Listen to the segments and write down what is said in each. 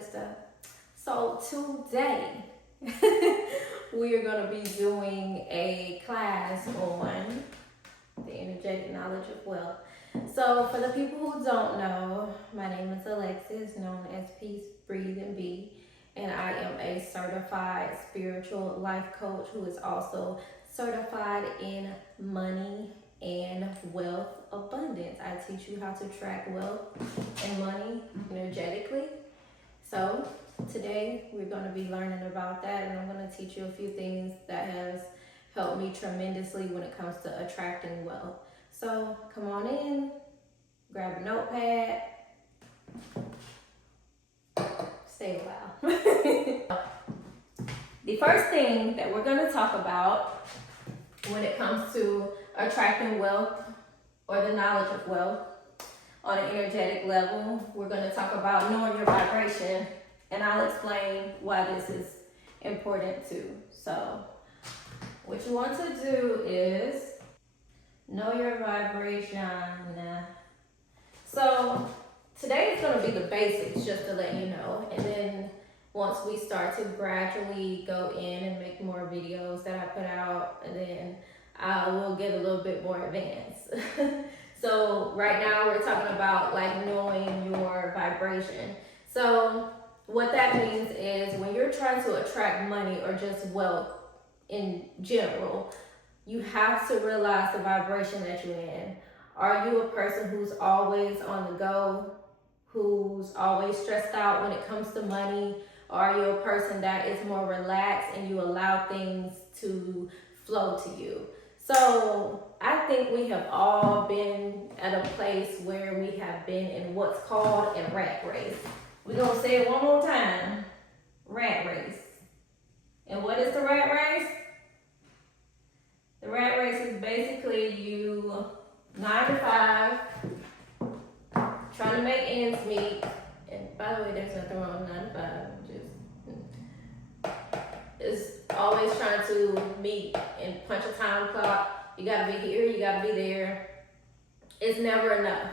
good stuff. So today, we are going to be doing a class on the energetic knowledge of wealth. So for the people who don't know, my name is Alexis, known as Peace.breathe and be, and I am a certified spiritual life coach who is also certified in money and wealth abundance. I teach you how to attract wealth and money energetically. So today we're going to be learning about that, and I'm going to teach you a few things that has helped me tremendously when it comes to attracting wealth. So come on in, grab a notepad, stay a while. The first thing that we're going to talk about when it comes to attracting wealth or the knowledge of wealth on an energetic level, we're going to talk about knowing your vibration, and I'll explain why this is important too. So what you want to do is know your vibration. So today is going to be the basics, just to let you know, and then once we start to gradually go in and make more videos that I put out, and then I will get a little bit more advanced. So right now we're talking about like knowing your vibration. So what that means is when you're trying to attract money or just wealth in general, you have to realize the vibration that you're in. Are you a person who's always on the go, who's always stressed out when it comes to money? Or are you a person that is more relaxed and you allow things to flow to you? So I think we have all been at a place where we have been in what's called a rat race. We're going to say it one more time. Rat race. And what is the rat race? The rat race is basically you 9 to 5, trying to make ends meet. And by the way, there's nothing wrong with 9 to 5. It's always trying to meet and punch a time clock. You gotta be here, you gotta be there. It's never enough.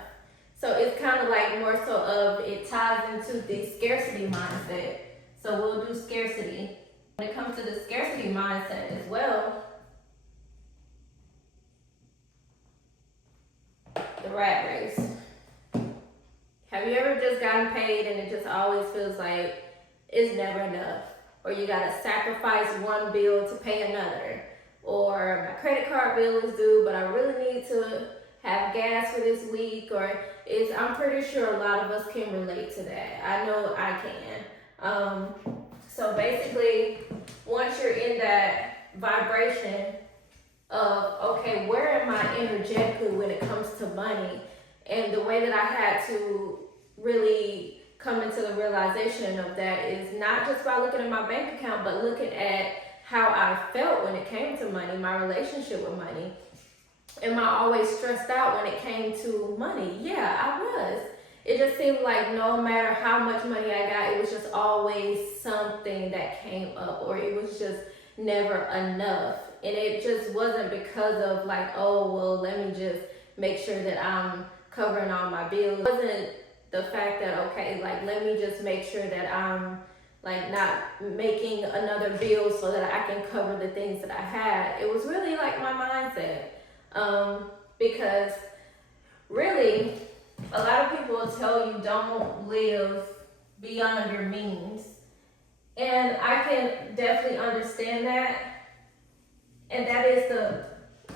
So it's kind of like more so of, it ties into the scarcity mindset. So we'll do scarcity. When it comes to the scarcity mindset as well, the rat race. Have you ever just gotten paid and it just always feels like it's never enough? Or you gotta sacrifice one bill to pay another. Or my credit card bill is due, but I really need to have gas for this week. I'm pretty sure a lot of us can relate to that. I know I can. So basically, once you're in that vibration of, okay, where am I energetically when it comes to money? And the way that I had to really come into the realization of that is not just by looking at my bank account, but looking at how I felt when it came to money, my relationship with money. Am I always stressed out when it came to money? Yeah, I was. It just seemed like no matter how much money I got, it was just always something that came up, or it was just never enough. And it just wasn't because of like, oh, well, let me just make sure that I'm covering all my bills. It wasn't the fact that, okay, like, let me just make sure that I'm like not making another bill so that I can cover the things that I had. It was really like my mindset. Because really, a lot of people will tell you don't live beyond your means. And I can definitely understand that. And that is the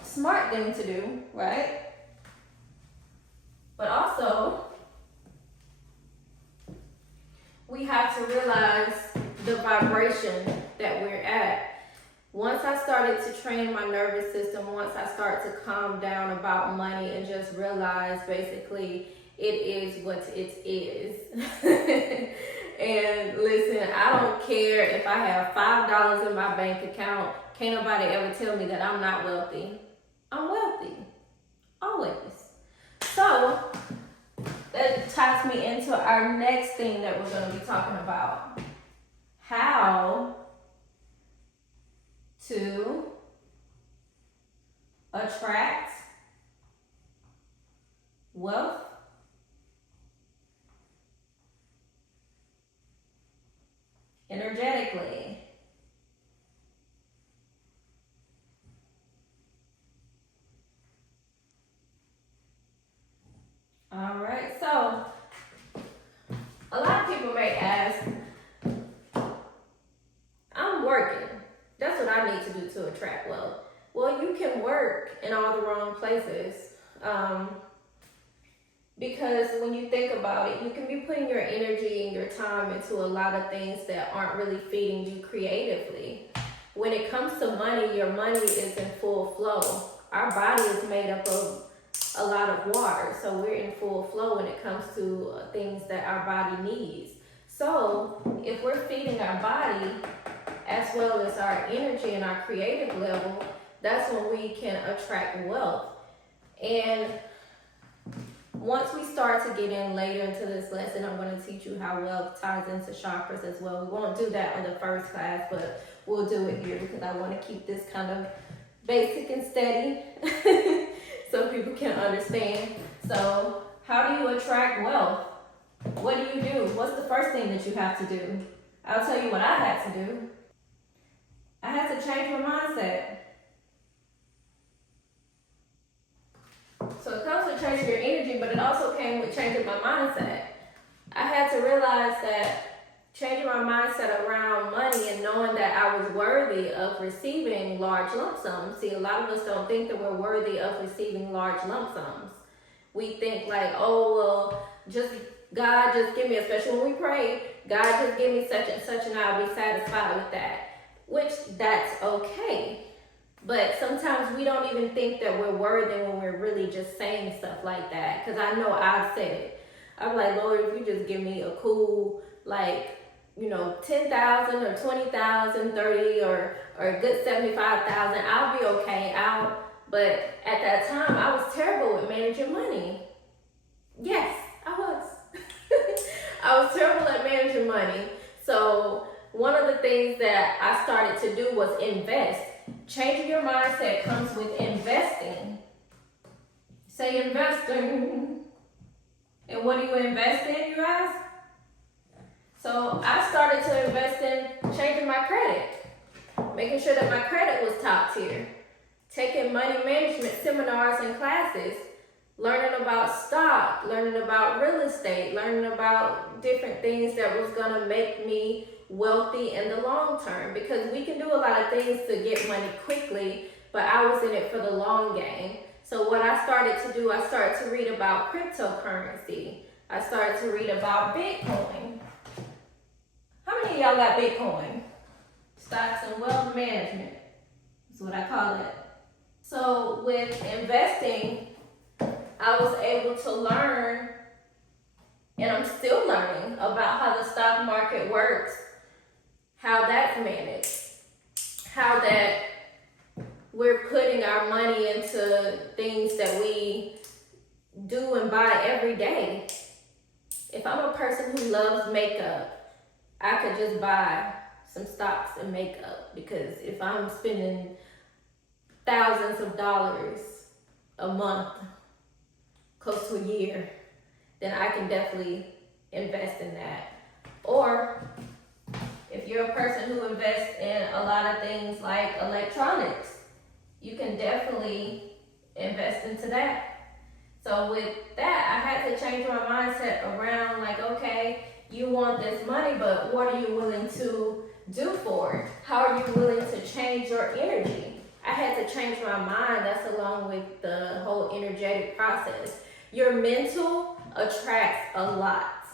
smart thing to do, right? But also, we have to realize the vibration that we're at. Once I started to train my nervous system, once I start to calm down about money and just realize basically it is what it is. And listen, I don't care if I have $5 in my bank account. Can't nobody ever tell me that I'm not wealthy. I'm wealthy, always. So that ties me into our next thing that we're going to be talking about. How to attract wealth energetically. All right, so a lot of people may ask, I'm working. That's what I need to do to attract wealth. Well, you can work in all the wrong places. Because when you think about it, you can be putting your energy and your time into a lot of things that aren't really feeding you creatively. When it comes to money, your money is in full flow. Our body is made up of a lot of water, so we're in full flow when it comes to things that our body needs. So if we're feeding our body as well as our energy and our creative level, that's when we can attract wealth. And once we start to get in later into this lesson, I'm going to teach you how wealth ties into chakras as well. We won't do that on the first class, but we'll do it here because I want to keep this kind of basic and steady so people can understand. So how do you attract wealth? What do you do? What's the first thing that you have to do? I'll tell you what I had to do. I had to change my mindset. So it comes with changing your energy, but it also came with changing my mindset. I had to realize that changing my mindset around money and knowing that I was worthy of receiving large lump sums. See, a lot of us don't think that we're worthy of receiving large lump sums. We think like, oh, well, God just give me, especially when we pray, God just give me such and such and I'll be satisfied with that. Which, that's okay. But sometimes we don't even think that we're worthy when we're really just saying stuff like that. Because I know I've said it. I'm like, Lord, if you just give me a cool, like, 10,000 or 20,000, 30 or a good 75,000, I'll be okay. But at that time, I was terrible with managing money. Yes, I was. I was terrible at managing money. So one of the things that I started to do was invest. Changing your mindset comes with investing. Say investing. And what do you invest in, you guys? So I started to invest in changing my credit. Making sure that my credit was top tier. Taking money management seminars and classes. Learning about stock. Learning about real estate. Learning about different things that was going to make me wealthy in the long term, because we can do a lot of things to get money quickly, but I was in it for the long game. So what I started to do, I started to read about cryptocurrency. I started to read about Bitcoin. How many of y'all got Bitcoin? Stocks and wealth management is what I call it. So with investing, I was able to learn, and I'm still learning about how the stock market works, how that's managed, how that we're putting our money into things that we do and buy every day. If I'm a person who loves makeup, I could just buy some stocks and makeup, because if I'm spending thousands of dollars a month, close to a year, then I can definitely invest in that. Or if you're a person who invests in a lot of things like electronics, you can definitely invest into that. So with that, I had to change my mindset around like, okay, you want this money, but what are you willing to do for it? How are you willing to change your energy? I had to change my mind. That's along with the whole energetic process. Your mental attracts a lot,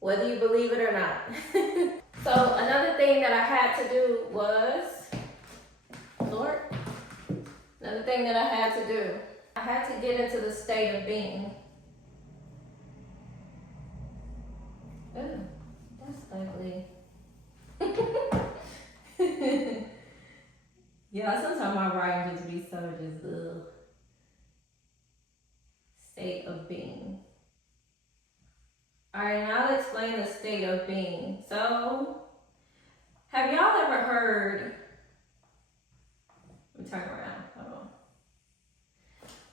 whether you believe it or not. So another thing that I had to do was, another thing that I had to do, I had to get into the state of being. Ooh, that's ugly. Yeah, sometimes my writing just be so just state of being. Alright, and I'll explain the state of being. So, have y'all ever heard, let me turn around, hold on.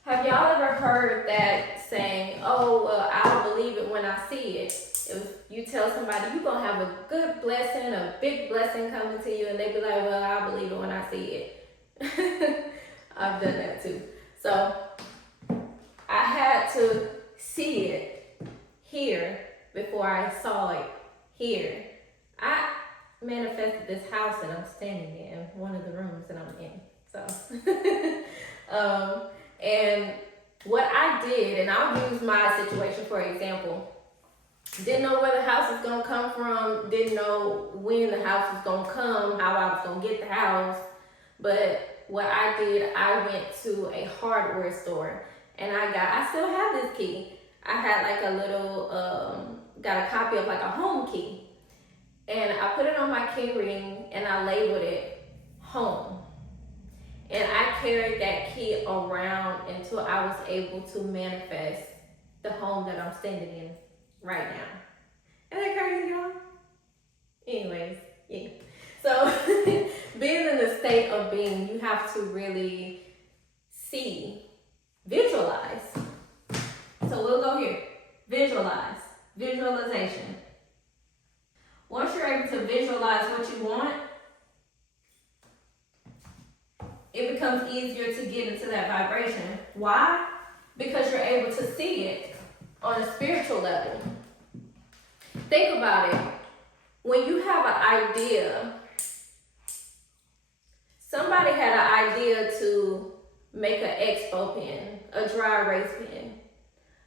Have y'all ever heard that saying, oh, well, I'll believe it when I see it? If you tell somebody you're going to have a good blessing, a big blessing coming to you, and they be like, well, I believe it when I see it. I've done that too. So I had to see it here before I saw it here. I manifested this house that I'm standing in, one of the rooms that I'm in. So, and what I did, and I'll use my situation for example. Didn't know where the house was gonna come from, didn't know when the house was gonna come, how I was gonna get the house. But what I did, I went to a hardware store and I still have this key. I had like a little, got a copy of like a home key. And I put it on my key ring and I labeled it home. And I carried that key around until I was able to manifest the home that I'm standing in right now. Isn't that crazy, y'all? Anyways, yeah. So being in the state of being, you have to really see, visualize. So we'll go here. Visualize. Visualization. Once you're able to visualize what you want, it becomes easier to get into that vibration. Why? Because you're able to see it on a spiritual level. Think about it. When you have an idea, somebody had an idea to make an expo pen, a dry erase pen.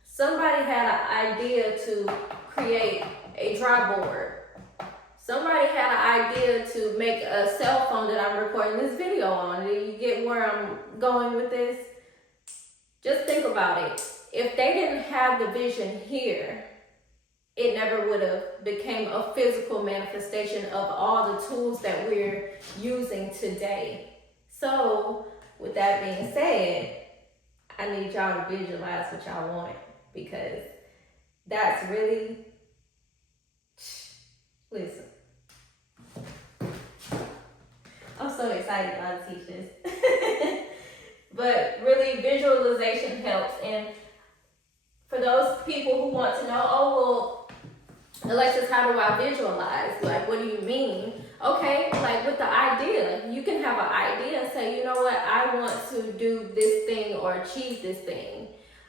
Somebody had an idea to create a dry board. Somebody had an idea to make a cell phone that I'm recording this video on. Do you get where I'm going with this? Just think about it. If they didn't have the vision here, it never would have became a physical manifestation of all the tools that we're using today. So, with that being said, I need y'all to visualize what y'all want, because that's really, listen. I'm so excited about to teach this. But really, visualization helps. And for those people who want to know, oh, well, Alexis, how do I visualize? Like, what do you mean? Okay, like with the idea, you can have an idea and say, you know what, I want to do this thing or achieve this thing.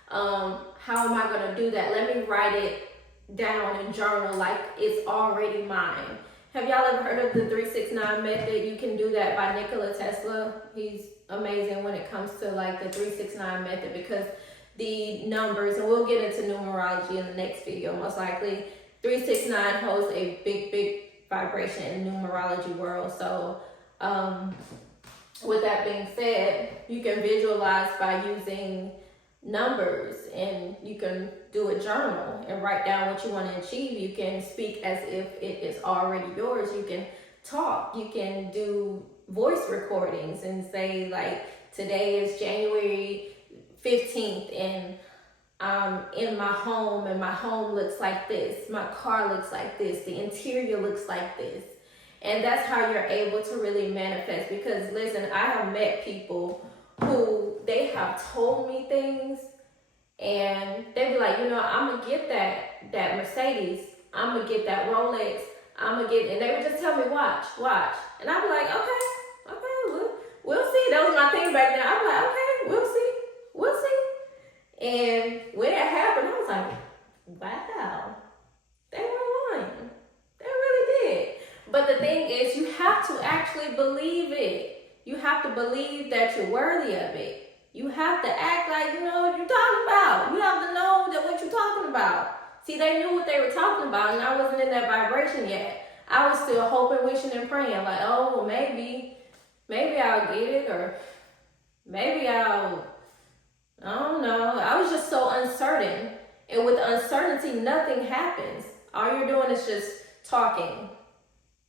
How am I going to do that? Let me write it down and journal like it's already mine. Have y'all ever heard of the 369 method? You can do that by Nikola Tesla. He's amazing when it comes to like the 369 method, because the numbers, and we'll get into numerology in the next video most likely. 369 holds a big vibration in the numerology world. So with that being said, you can visualize by using numbers, and you can do a journal and write down what you want to achieve. You can speak as if it is already yours. You can talk. You can do voice recordings and say, like, today is January 15th and I'm in my home and my home looks like this. My car looks like this. The interior looks like this. And that's how you're able to really manifest. Because listen, I have met people who they have told me things and they be like, you know, I'm gonna get that Mercedes, I'm gonna get that Rolex, I'm gonna get, and they would just tell me, watch. And I'd be like, okay, we'll see. That was my thing back then. I'd be like, okay, we'll see. And when it happened, I was like, wow, they were lying. They really did. But the thing is, you have to actually believe it. You have to believe that you're worthy of it. You have to act like you know what you're talking about. You have to know that what you're talking about. See, they knew what they were talking about, and I wasn't in that vibration yet. I was still hoping, wishing, and praying, like, oh, well, maybe I'll get it, or maybe I don't know. I was just so uncertain. And with uncertainty, nothing happens. All you're doing is just talking.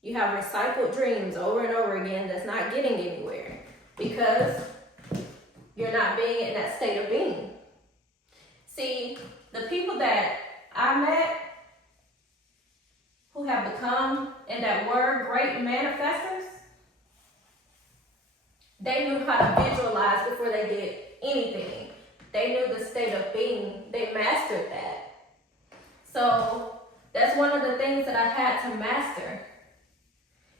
You have recycled dreams over and over again that's not getting anywhere because you're not being in that state of being. See, the people that I met who have become and that were great manifestors, they knew how to visualize before they did anything. They knew the state of being. They mastered that. So That's one of the things that I had to master.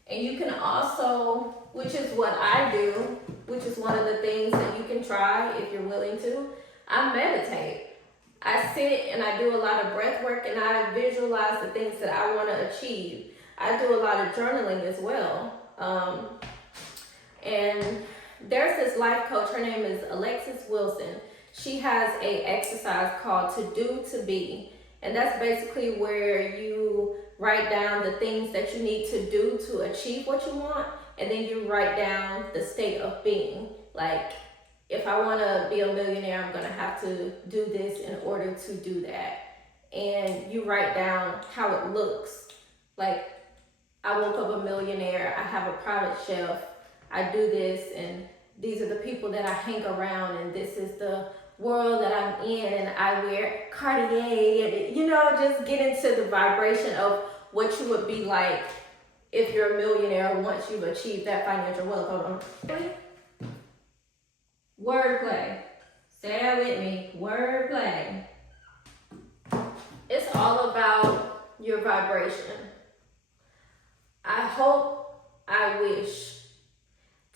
And you can also, which is what I do, which is one of the things that you can try if you're willing to, I meditate. I sit and I do a lot of breath work and I visualize the things that I want to achieve. I do a lot of journaling as well. And there's this life coach, her name is Alexis Wilson. She has a exercise called To Do To Be. And that's basically where you write down the things that you need to do to achieve what you want. And then you write down the state of being. Like, if I want to be a millionaire, I'm going to have to do this in order to do that. And you write down how it looks. Like, I woke up a millionaire, I have a private chef, I do this, and these are the people that I hang around, and this is the world that I'm in, and I wear Cartier, and just get into the vibration of what you would be like if you're a millionaire once you've achieved that financial wealth. Hold on. Wordplay. Say that with me. Wordplay. It's all about your vibration. I hope, I wish.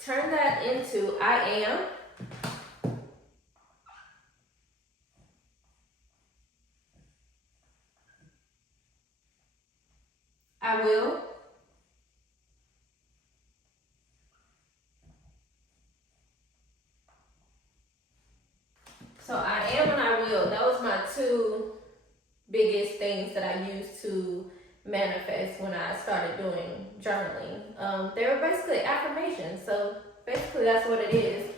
Turn that into I am. I will. So I am and I will. That was my two biggest things that I used to manifest when I started doing journaling. They were basically affirmations. So basically that's what it is.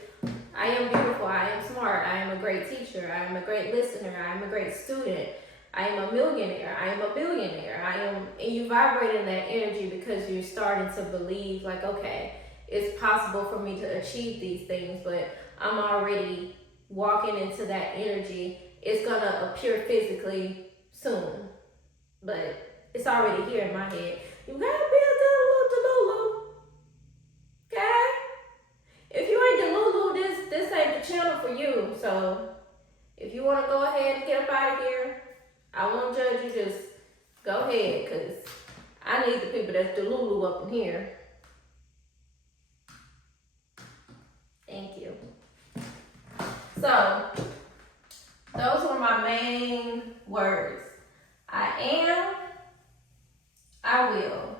I am beautiful. I am smart. I am a great teacher. I am a great listener. I am a great student. I am a millionaire. I am a billionaire. And you vibrate in that energy because you're starting to believe like, okay, it's possible for me to achieve these things, but I'm already walking into that energy. It's gonna appear physically soon, but it's already here in my head. You gotta be a Delulu. Okay? If you ain't Delulu, this ain't the channel for you. So if you wanna go ahead and get up out of here, I won't judge you, just go ahead, because I need the people that's Delulu up in here. Thank you. So, those were my main words. I am, I will.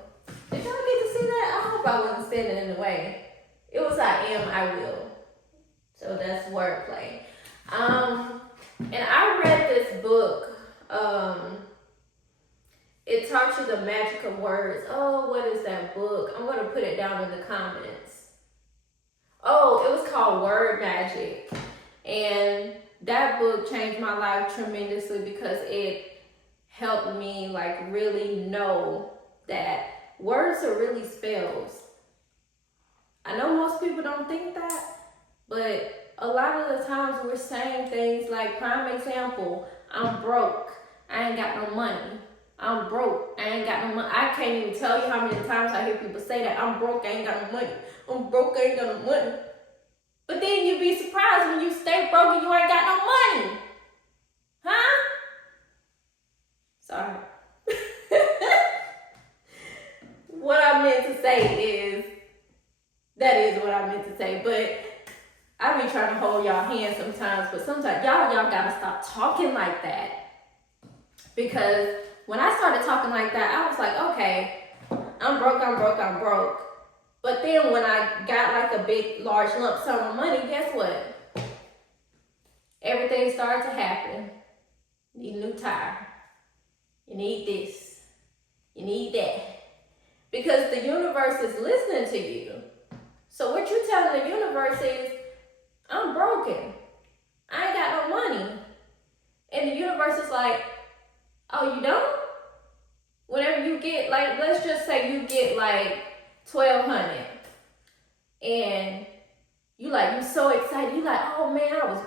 Did y'all get to see that? I hope I wasn't standing in the way. It was I am, I will. So that's wordplay. And I read this book. It taught you the magic of words. Oh, what is that book? I'm going to put it down in the comments. Oh, it was called Word Magic. And that book changed my life tremendously because it helped me like really know that words are really spells. I know most people don't think that, but a lot of the times we're saying things like, prime example, I'm broke, I ain't got no money. I'm broke, I ain't got no money. I can't even tell you how many times I hear people say that. I'm broke, I ain't got no money. I'm broke, I ain't got no money. But then you'd be surprised when you stay broke and you ain't got no money. Huh? Sorry. What I meant to say is, that is what I meant to say. But I be trying to hold y'all hands sometimes, but sometimes y'all gotta stop talking like that. Because when I started talking like that, I was like, okay, I'm broke. But then when I got like a big, large lump sum of money, guess what? Everything started to happen. You need a new tire. You need this. You need that. Because the universe is listening to you. So what you're telling the universe is, I'm broken. I ain't got no money. And the universe is like, oh, you don't? Whenever you get, like, let's just say you get like $1,200 and you so excited. You like, oh man,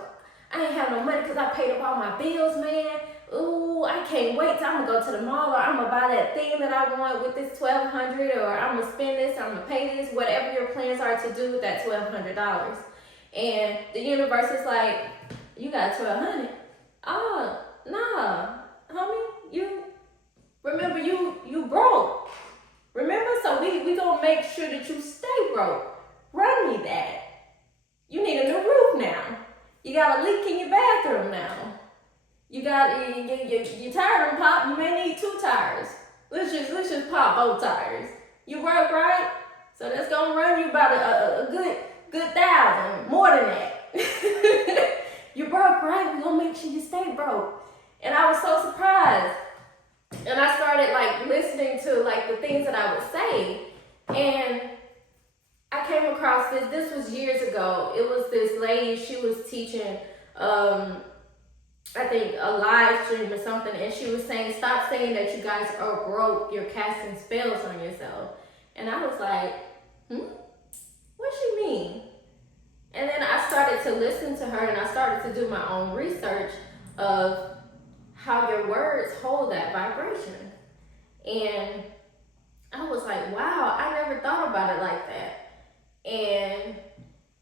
I ain't have no money because I paid up all my bills, man. Ooh, I can't wait till I'm gonna go to the mall, or I'm gonna buy that thing that I want with this $1,200, or I'm gonna spend this, I'm gonna pay this, whatever your plans are to do with that $1,200. And the universe is like, you got $1,200? Oh, nah, homie, you remember gonna make sure that you stay broke. Run me that. You need a new roof now. You got a leak in your bathroom now. You tired of pop, you may need 2 tires. Let's just pop both tires. You broke, right? So that's gonna run you about a good $1,000, more than that. You broke, right? We're gonna make sure you stay broke. And I was so surprised. And I started like listening to like the things that I would say. And I came across this was years ago. It was this lady, she was teaching I think a live stream or something, and she was saying, stop saying that you guys are broke, you're casting spells on yourself. And I was like, what she mean? And then I started to listen to her, and I started to do my own research of how your words hold that vibration. And I was like, wow, I never thought about it like that. And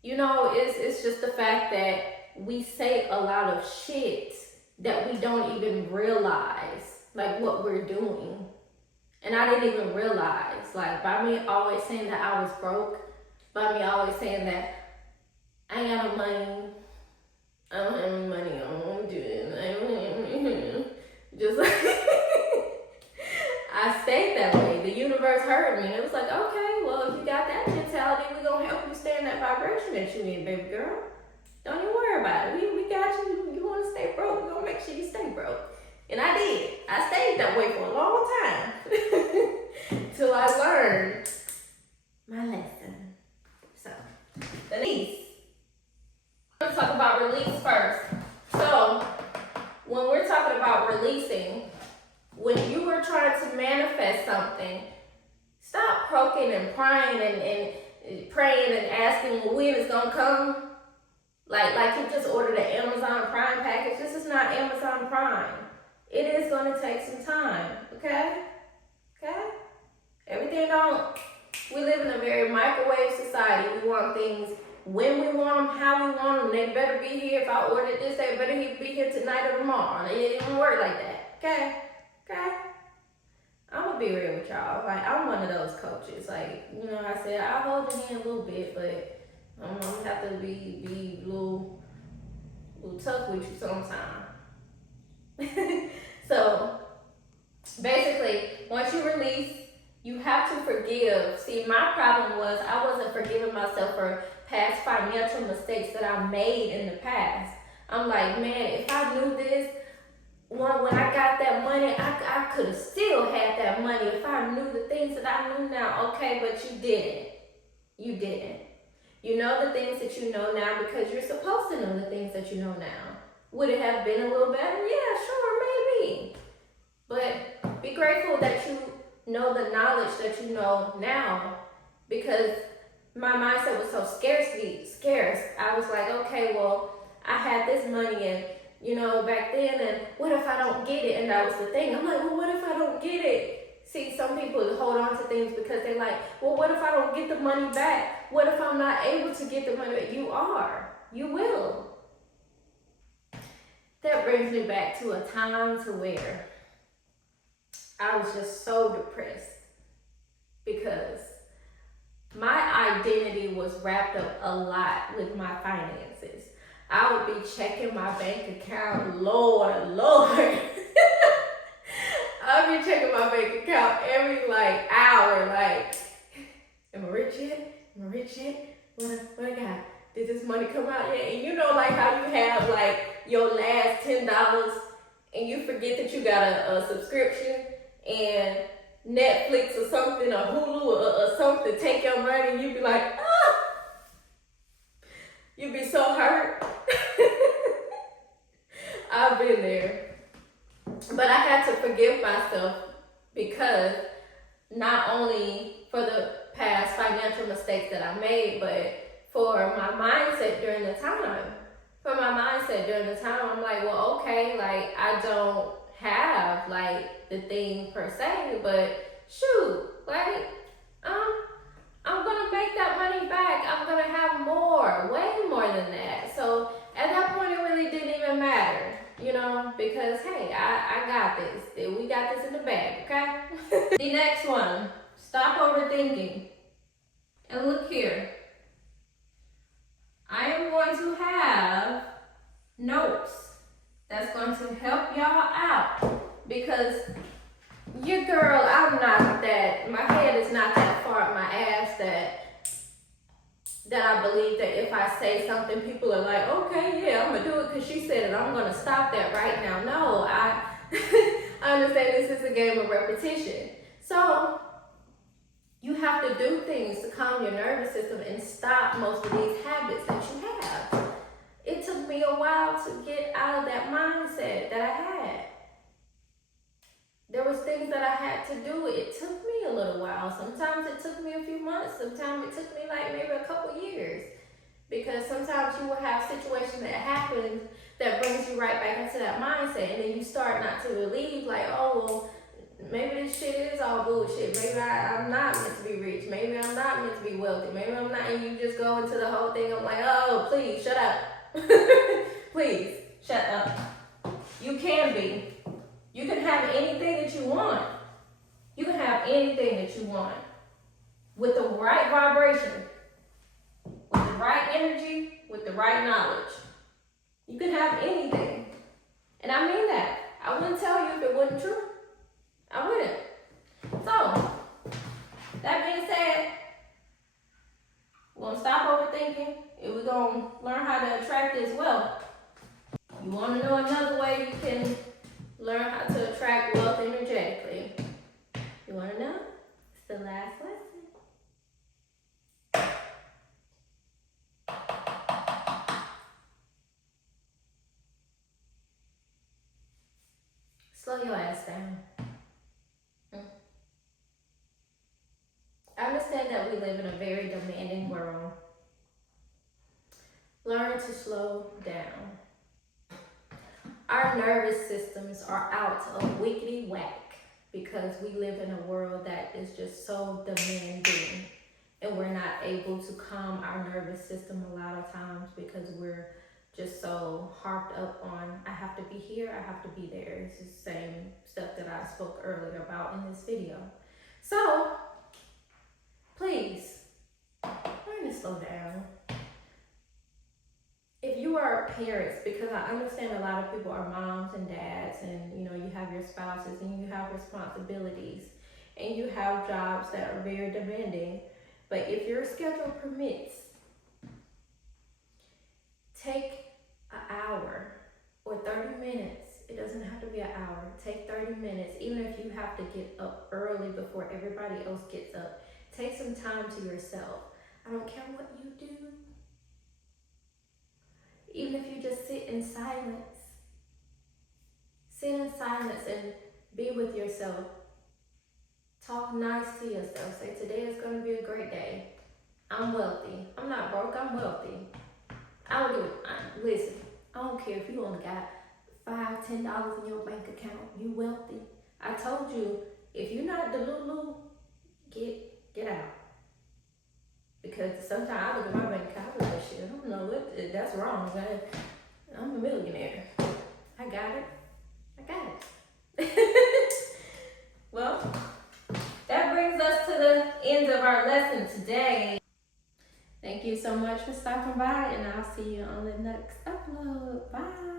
you know, it's just the fact that we say a lot of shit that we don't even realize like what we're doing. And I didn't even realize, like, by me always saying that I was broke, by me always saying that I ain't got no money, I don't have any money, I don't want to do it, just like I stayed that way. The universe heard me, and it was like, okay, well, if you got that mentality, we're gonna help you stay in that vibration that you in, baby girl. Don't even worry about it. We got you. You want to stay broke, we're gonna make sure you stay broke. And I did. I stayed that way for a long time till I learned my lesson. So, release. I'm gonna talk about release first. So, when we're talking about releasing, when you were trying to manifest something, stop croaking and crying and praying and asking when it's gonna come. Like you just ordered an Amazon Prime package. This is not Amazon Prime. It is going to take some time, okay? Okay? Everything we live in a very microwave society. We want things when we want them, how we want them. They better be here. If I ordered this, they better be here tonight or tomorrow. It don't work like that, okay? Okay? I'm going to be real with y'all. Like, I'm one of those coaches. Like, you know, I said, I'll hold your hand a little bit, but I'm going to have to be a little tough with you sometimes. So, basically, once you release, you have to forgive. See, my problem was I wasn't forgiving myself for past financial mistakes that I made in the past. I'm like, man, if I knew this, when I got that money, I could have still had that money if I knew the things that I knew now. Okay, but you didn't. You didn't. You know the things that you know now because you're supposed to know the things that you know now. Would it have been a little better? Yeah, sure, maybe. But be grateful that you know the knowledge that you know now, because my mindset was so scarce. I was like, okay, well, I had this money and, you know, back then, and what if I don't get it? And that was the thing. I'm like, well, what if I don't get it? See, some people hold on to things because they're like, well, what if I don't get the money back? What if I'm not able to get the money back? You are. You will. That brings me back to a time to where I was just so depressed because my identity was wrapped up a lot with my finances. I would be checking my bank account, Lord. I'd be checking my bank account every hour, am I rich yet? What I got? Did this money come out yet? And you know how you have your last $10 and you forget that you got a subscription and Netflix or something or Hulu or something take your money and you be like, ah! You be so hurt. I've been there. But I had to forgive myself because not only for the past financial mistakes that I made, but for my mindset during the time. I'm like, well, okay, I don't have the thing per se, but shoot, I'm gonna make that money back. I'm gonna have more, way more than that. So at that point, it really didn't even matter, because hey, I got this. We got this in the bag, okay? The next one, stop overthinking. And look here, I am going to have notes that's going to help y'all out, because your girl, I'm not that, my head is not that far up my ass that I believe that if I say something, people are like, okay, yeah, I'm gonna do it because she said it, I'm gonna stop that right now. No, I understand this is a game of repetition. So you have to do things to calm your nervous system and stop most of these habits that you have. It took me a while to get out of that mindset that I had. There was things that I had to do. It took me a little while. Sometimes it took me a few months. Sometimes it took me like maybe a couple years. Because sometimes you will have situations that happen that brings you right back into that mindset. And then you start not to believe like, oh, well, maybe this shit is all bullshit. Maybe I'm not meant to be rich. Maybe I'm not meant to be wealthy. Maybe I'm not. And you just go into the whole thing. I'm like, oh, please, shut up. Please, shut up. You can be. You can have anything that you want. You can have anything that you want. With the right vibration, with the right energy, with the right knowledge. You can have anything. And I mean that. I wouldn't tell you if it wasn't true. I wouldn't. So, that being said, we're going to stop overthinking and we're going to learn how to attract this wealth. You want to know another way you can learn how to attract wealth energetically? You want to know? It's the last lesson. Slow your ass down. I understand that we live in a very demanding world. Learn to slow down. Our nervous systems are out of wickety whack because we live in a world that is just so demanding, and we're not able to calm our nervous system a lot of times because we're just so harped up on, I have to be here, I have to be there. It's the same stuff that I spoke earlier about in this video. So, please, learn to slow down. If you are parents, because I understand a lot of people are moms and dads, and you know, you have your spouses and you have responsibilities and you have jobs that are very demanding, but if your schedule permits, take an hour or 30 minutes. It doesn't have to be an hour. Take 30 minutes, even if you have to get up early before everybody else gets up. Take some time to yourself. I don't care what you do. Even if you just sit in silence. Sit in silence and be with yourself. Talk nice to yourself. Say, today is going to be a great day. I'm wealthy. I'm not broke, I'm wealthy. I will do it. Listen, I don't care if you only got $5, $10 in your bank account. You wealthy. I told you, if you're not the Lulu, get out. Because sometimes I look at my bank account, I like, shit, I don't know what, that's wrong. I'm a millionaire. I got it. Well, that brings us to the end of our lesson today. Thank you so much for stopping by, and I'll see you on the next upload. Bye.